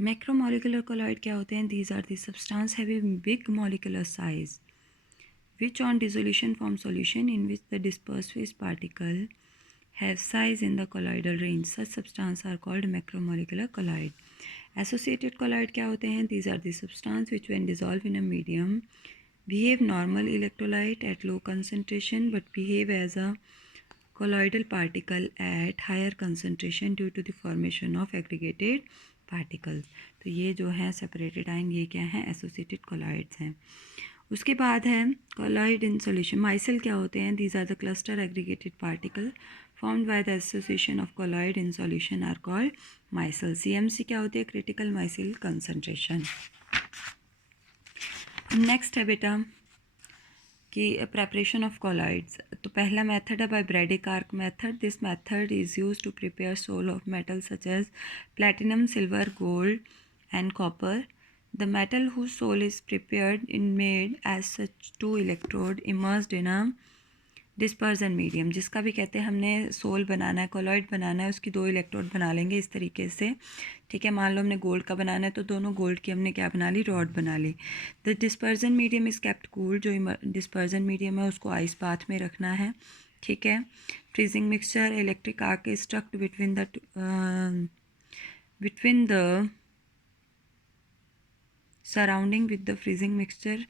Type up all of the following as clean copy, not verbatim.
Macromolecular colloid क्या होते हैं? These are the substance having big molecular size which on dissolution form solution in which the dispersed phase particle have size in the colloidal range. Such substances are called macromolecular colloid. Associated colloid क्या होते हैं? These are the substances which when dissolved in a medium behave normal electrolyte at low concentration but behave as a colloidal particle at higher concentration due to the formation of aggregated particles. तो ये जो है separated ion ये क्या है? Associated colloids हैं. उसके बाद है colloid in solution. Micelle क्या होते हैं? These are the cluster aggregated particle formed by the association of colloid in solution are called micelle. CMC क्या होती है? Critical micelle concentration. नेक्स्ट है बेटा कि प्रेपरेशन ऑफ कॉलॉइड्स. तो पहला मेथड है by Bredig arc method. This method is use to prepare sol of metal such as platinum, silver, gold and copper. The metal whose sol is prepared in made as such to electrode immersed in a dispersion medium. जिसका भी कहते हैं हमने soul बनाना है, colloid बनाना है, उसकी 2 electrode बना लेंगे इस तरीके से. ठीक है, मान लो हमने गोल्ड का बनाना है तो दोनों गोल्ड की हमने क्या बना ली? रॉड बना ली. The dispersion medium is kept cool. जो डिस्पर्जन मीडियम है उसको आइस बाथ में रखना है. ठीक है. Freezing mixture. Electric arc is struck between the surrounding with the freezing mixture.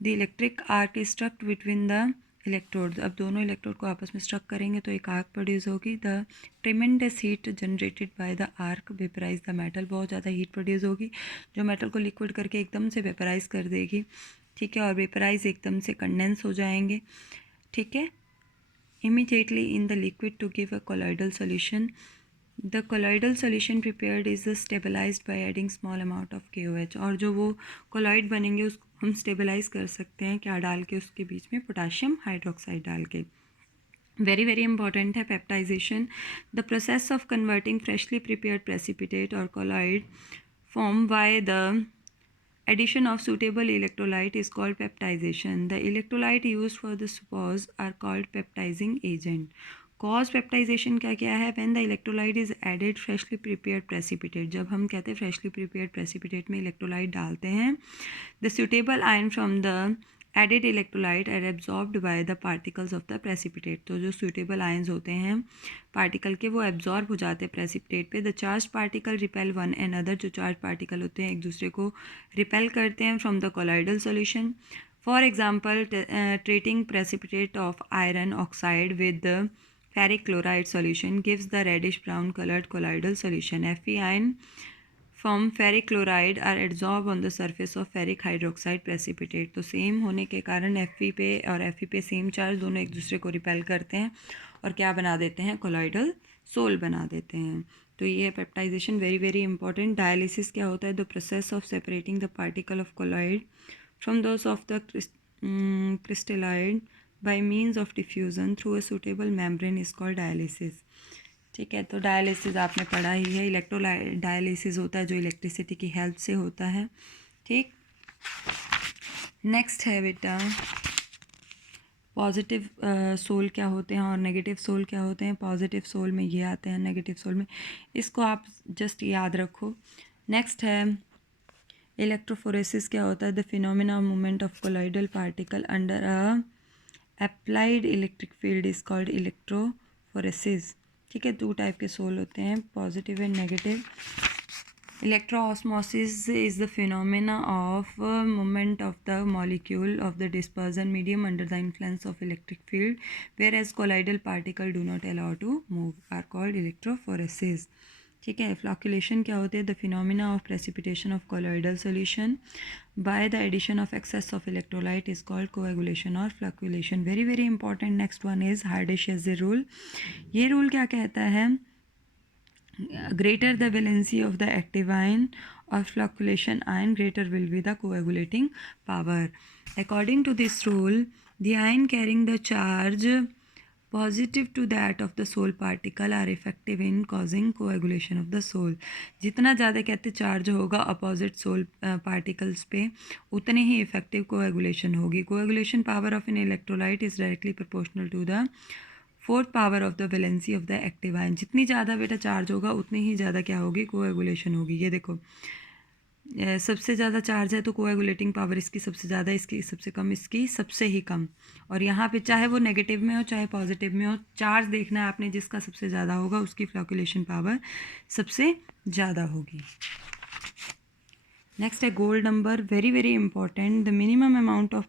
The electric arc is struck between the electrode. अब दोनों इलेक्ट्रोड को आपस में स्ट्रक करेंगे तो एक आर्क प्रोड्यूस होगी. The tremendous heat generated by the arc vaporise the metal. बहुत ज़्यादा हीट प्रोड्यूस होगी जो मेटल को लिक्विड करके एकदम से वेपराइज कर देगी. ठीक है, और वेपराइज एकदम से कंडेंस हो जाएंगे. ठीक है. Immediately in the liquid to give a colloidal solution. The colloidal solution prepared is stabilised by adding small amount of KOH. और जो वो कोलॉइड बनेंगे उसको हम स्टेबलाइज कर सकते हैं क्या डाल के? उसके बीच में पोटाशियम हाइड्रोक्साइड डाल के. वेरी वेरी इंपॉर्टेंट है peptization. The process of converting freshly prepared precipitate और colloid form by the addition of suitable electrolyte is called peptization. The electrolyte used for the supers are called peptizing agent. Cause peptization क्या क्या है? When the electrolyte is added freshly prepared precipitate. जब हम कहते हैं freshly prepared precipitate में electrolyte डालते हैं, the suitable ion from the added electrolyte are absorbed by the particles of the precipitate. तो जो suitable ions होते हैं पार्टिकल के वो एब्जॉर्ब हो जाते हैं प्रेसिपिटेट पे. The charge particle repel one and other. जो चार्ज पार्टिकल होते हैं एक दूसरे को रिपेल करते हैं from the colloidal solution. For example treating precipitate of iron oxide with ferric chloride solution gives the reddish brown coloured colloidal solution. Fe ion from ferric chloride are adsorbed on the surface of ferric hydroxide precipitate. तो same होने के कारण Fe पे और Fe पे same charge दोनों एक दूसरे को रिपेल करते हैं और क्या बना देते हैं? कोलॉइडल सोल बना देते हैं. तो ये है peptization. Very very important. Dialysis क्या होता है? The process of separating the particle of colloid from those of the crystalloid by means of diffusion through a suitable membrane is called dialysis. ठीक है, तो डायलिसिस आपने पढ़ा ही है. डायलिसिस होता है जो इलेक्ट्रिसिटी की हेल्प से होता है. ठीक. नेक्स्ट है बेटा पॉजिटिव सोल क्या होते हैं और नेगेटिव सोल क्या होते हैं. पॉजिटिव सोल में ये आते हैं, नेगेटिव सोल में. इसको आप जस्ट याद रखो. नेक्स्ट है इलेक्ट्रोफोरेसिस क्या होता है? The phenomena of movement of colloidal particle under a applied electric field is called electrophoresis. ठीक है, 2 टाइप के सोल होते हैं, positive and negative. Electroosmosis is the phenomena of movement of the molecule of the dispersion medium under the influence of electric field, whereas colloidal particles do not allow to move, are called electrophoresis. ठीक है. फ्लॉक्यूलेशन क्या होते हैं? The phenomena of precipitation of colloidal solution by the addition of excess of electrolyte is called coagulation और flocculation. Very very important. Next one is Hardy Schulze rule. ये rule क्या कहता है? Greater the valency of the active ion or flocculation ion, greater will be the coagulating power. According to this rule, the ion carrying the charge positive to that of the soul particle are effective in causing coagulation of the soul. जितना ज़्यादा कहते charge होगा opposite soul particles पे उतने ही effective coagulation होगी. Coagulation power of an electrolyte is directly proportional to the 4th power of the valency of the active ion. जितनी ज़्यादा बेटा चार्ज होगा उतनी ही ज़्यादा क्या होगी? कोएगुलेशन होगी. ये देखो सबसे ज़्यादा चार्ज है तो कोएगुलेटिंग पावर इसकी सबसे ज़्यादा, इसकी सबसे कम, इसकी सबसे ही कम। और यहाँ पे चाहे वो नेगेटिव में हो चाहे पॉजिटिव में हो, चार्ज देखना है आपने, जिसका सबसे ज़्यादा होगा उसकी फ्लोकुलेशन पावर सबसे ज़्यादा होगी। नेक्स्ट है gold number, very very important. The minimum amount of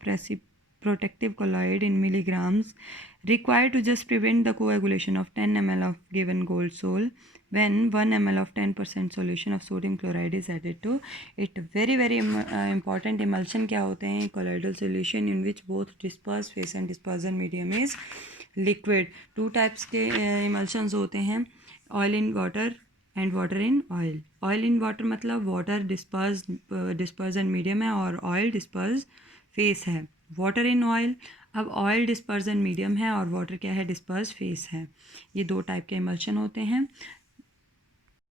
protective colloid in milligrams required to just prevent the coagulation of 10 ml of given gold sol when 1 ml of 10% solution of sodium chloride is added to it. Very very important emulsion क्या होते हैं? colloidal solution in which both dispersed phase and dispersion medium is liquid. Two types के emulsions होते हैं, oil in water and water in oil. Oil in water मतलब water dispersion medium है और oil disperse face है। Water in oil, अब oil dispersion medium है और वाटर क्या है? डिस्पर्ज फेस है। ये दो टाइप के इमल्शन होते हैं।